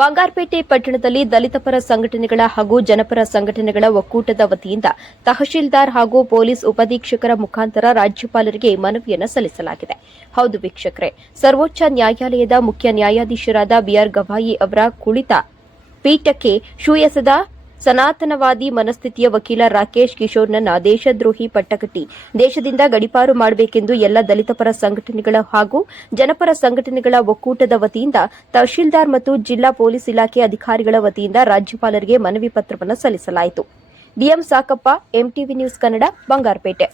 ಬಂಗಾರಪೇಟೆ ಪಟ್ಟಣದಲ್ಲಿ ದಲಿತ ಪರ ಸಂಘಟನೆಗಳ ಹಾಗೂ ಜನಪರ ಸಂಘಟನೆಗಳ ಒಕ್ಕೂಟದ ವತಿಯಿಂದ ತಹಶೀಲ್ದಾರ್ ಹಾಗೂ ಪೊಲೀಸ್ ಉಪಧೀಕ್ಷಕರ ಮುಖಾಂತರ ರಾಜ್ಯಪಾಲರಿಗೆ ಮನವಿಯನ್ನು ಸಲ್ಲಿಸಲಾಗಿದೆ. ಹೌದು ವೀಕ್ಷಕರೇ, ಸರ್ವೋಚ್ಚ ನ್ಯಾಯಾಲಯದ ಮುಖ್ಯ ನ್ಯಾಯಾಧೀಶರಾದ ಬಿಆರ್ ಗವಾಯಿ ಅವರ ಕುಳಿತ ಪೀಠಕ್ಕೆ ಶೂ ಎಸೆದ ಸನಾತನವಾದಿ ಮನಸ್ಥಿತಿಯ ವಕೀಲ ರಾಕೇಶ್ ಕಿಶೋರ್ನನ್ನ ದೇಶದ್ರೋಹಿ ಪಟ್ಟಕಟ್ಟಿ. ದೇಶದಿಂದ ಗಡಿಪಾರು ಮಾಡಬೇಕೆಂದು ಎಲ್ಲ ದಲಿತ ಪರ ಸಂಘಟನೆಗಳ ಹಾಗೂ ಜನಪರ ಸಂಘಟನೆಗಳ ಒಕ್ಕೂಟದ ವತಿಯಿಂದ ತಹಶೀಲ್ದಾರ್ ಮತ್ತು ಜಿಲ್ಲಾ ಪೊಲೀಸ್ ಇಲಾಖೆ ಅಧಿಕಾರಿಗಳ ವತಿಯಿಂದ ರಾಜ್ಯಪಾಲರಿಗೆ ಮನವಿ ಪತ್ರವನ್ನು ಸಲ್ಲಿಸಲಾಯಿತು. ಡಿಎಂ ಸಾಕಪ್ಪ ಎಂಟಿವಿ ನ್ಯೂಸ್ ಕನ್ನಡ, ಬಂಗಾರಪೇಟೆ.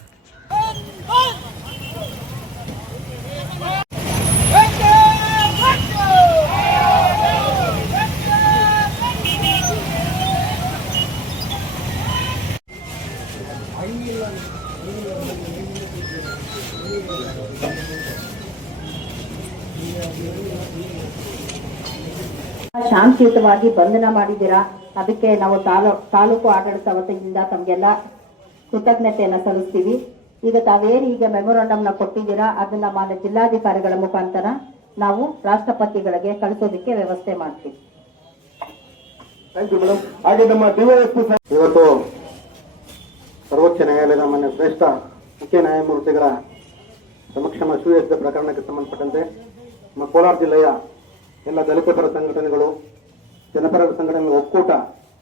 ಶಾಂತಿಯುತವಾಗಿ ಬಂಧನ ಮಾಡಿದ್ದೀರಾ? ಅದಕ್ಕೆ ನಾವು ತಾಲೂ ತಾಲೂಕು ಆಡಳಿತ ವತಿಯಿಂದ ತಮಗೆಲ್ಲ ಕೃತಜ್ಞತೆಯನ್ನು ಸಲ್ಲಿಸ್ತೀವಿ. ಈಗ ತಾವೇನು ಈಗ ಮೆಮೊರಾಂಡಮ್ನ ಕೊಟ್ಟಿದ್ದೀರಾ? ಅದನ್ನ ಮಾನ್ಯ ಜಿಲ್ಲಾಧಿಕಾರಿಗಳ ಮುಖಾಂತರ ನಾವು ರಾಷ್ಟ್ರಪತಿಗಳಿಗೆ ಕಳಿಸೋದಕ್ಕೆ ವ್ಯವಸ್ಥೆ ಮಾಡ್ತೀವಿ. ಥ್ಯಾಂಕ್ ಯು ಮೇಡಮ್ ಹಾಗೆ ನಮ್ಮ ಡಿವೈಎಸ್ಪಿ ಇವತ್ತು ಸರ್ವೋಚ್ಚ ನ್ಯಾಯಾಲಯದ ಮಾನ್ಯ ಶ್ರೇಷ್ಠ ಮುಖ್ಯ ನ್ಯಾಯಮೂರ್ತಿಗಳ ಸಮಕ್ಷಮ ಸುವ್ಯವಸ್ಥೆ ಪ್ರಕರಣಕ್ಕೆ ಸಂಬಂಧಪಟ್ಟಂತೆ ನಮ್ಮ ಕೋಲಾರ ಜಿಲ್ಲೆಯ ಎಲ್ಲ ದಲಿತ ಪರ ಸಂಘಟನೆಗಳು, ಜನಪರ ಸಂಘಟನೆಗಳ ಒಕ್ಕೂಟ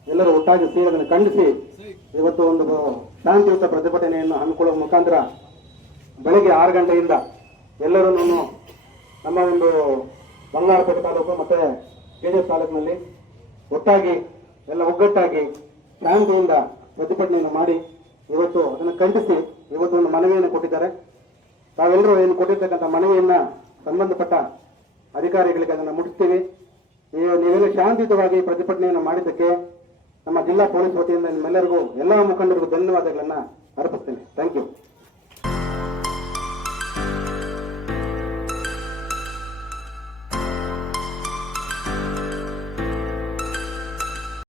ಎಲ್ಲರೂ ಒಟ್ಟಾಗಿ ಸೇರೋದನ್ನು ಖಂಡಿಸಿ ಇವತ್ತು ಒಂದು ಶಾಂತಿಯುತ ಪ್ರತಿಭಟನೆಯನ್ನು ಹಮ್ಮಿಕೊಳ್ಳುವ ಮುಖಾಂತರ ಬೆಳಗ್ಗೆ ಆರು ಗಂಟೆಯಿಂದ ಎಲ್ಲರೂ ನಮ್ಮ ಒಂದು ಬಂಗಾರಪೇಟೆ ತಾಲೂಕು ಮತ್ತೆ ಎಸ್ ತಾಲೂಕಿನಲ್ಲಿ ಒಟ್ಟಾಗಿ, ಎಲ್ಲ ಒಗ್ಗಟ್ಟಾಗಿ ಶಾಂತಿಯಿಂದ ಪ್ರತಿಭಟನೆಯನ್ನು ಮಾಡಿ ಇವತ್ತು ಅದನ್ನು ಖಂಡಿಸಿ, ಇವತ್ತು ಒಂದು ಮನವಿಯನ್ನು ಕೊಟ್ಟಿದ್ದಾರೆ. ತಾವೆಲ್ಲರೂ ಏನು ಕೊಟ್ಟಿರ್ತಕ್ಕಂಥ ಮನವಿಯನ್ನ ಸಂಬಂಧಪಟ್ಟ ಅಧಿಕಾರಿಗಳಿಗೆ ಅದನ್ನು ಮುಟ್ಟಿಸ್ತೀವಿ. ನೀವು- ನೀವೆಲ್ಲ ಶಾಂತಿಯುತವಾಗಿ ಪ್ರತಿಭಟನೆಯನ್ನು ಮಾಡಿದ್ದಕ್ಕೆ ನಮ್ಮ ಜಿಲ್ಲಾ ಪೊಲೀಸ್ ವತಿಯಿಂದ ನಿಮ್ಮೆಲ್ಲರಿಗೂ ಎಲ್ಲಾ ಮುಖಂಡರಿಗೂ ಧನ್ಯವಾದಗಳನ್ನು ಅರ್ಪಿಸ್ತೇನೆ. Thank you